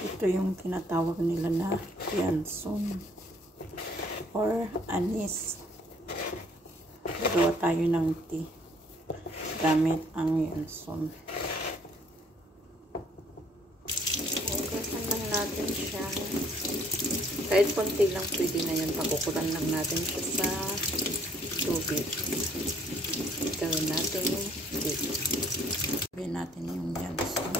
Ito yung tinatawag nila na Yansun or anis. Gagawa tayo ng tea gamit ang Yansun. Hugasan lang natin siya. Kahit konti lang pwede na yun. Pakukulan lang natin siya sa tubig. Gawin natin yung tea. Gawin natin yung Yansun.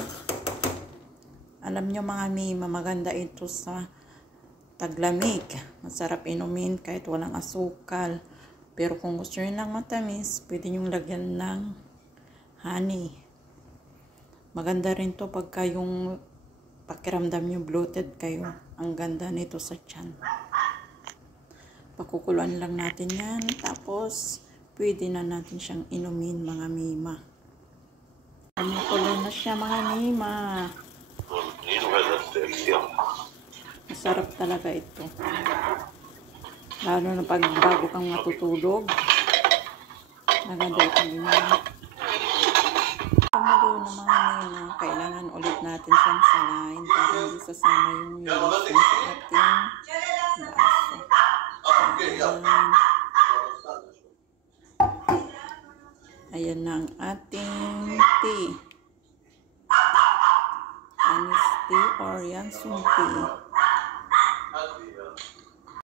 Alam nyo mga mima, maganda ito sa taglamig. Masarap inumin kahit walang asukal. Pero kung gusto nyo lang matamis, pwede nyo lagyan ng honey. Maganda rin to pagka yung pakiramdam nyo bloated kayo. Ang ganda nito sa tiyan. Pakukuluan lang natin yan. Tapos, pwede na natin siyang inumin mga mima. Kumukulo na siya mga mima. Masarap talaga ito. Lalo na pag bago kang matutulog. Maganda itong ginagawa. Kumulo na mga mima, kailangan ulit natin siyang salain para hindi sasama yung Yansun sa ating baso. Ayan na ang ating tea. Anis tea or Yansun tea.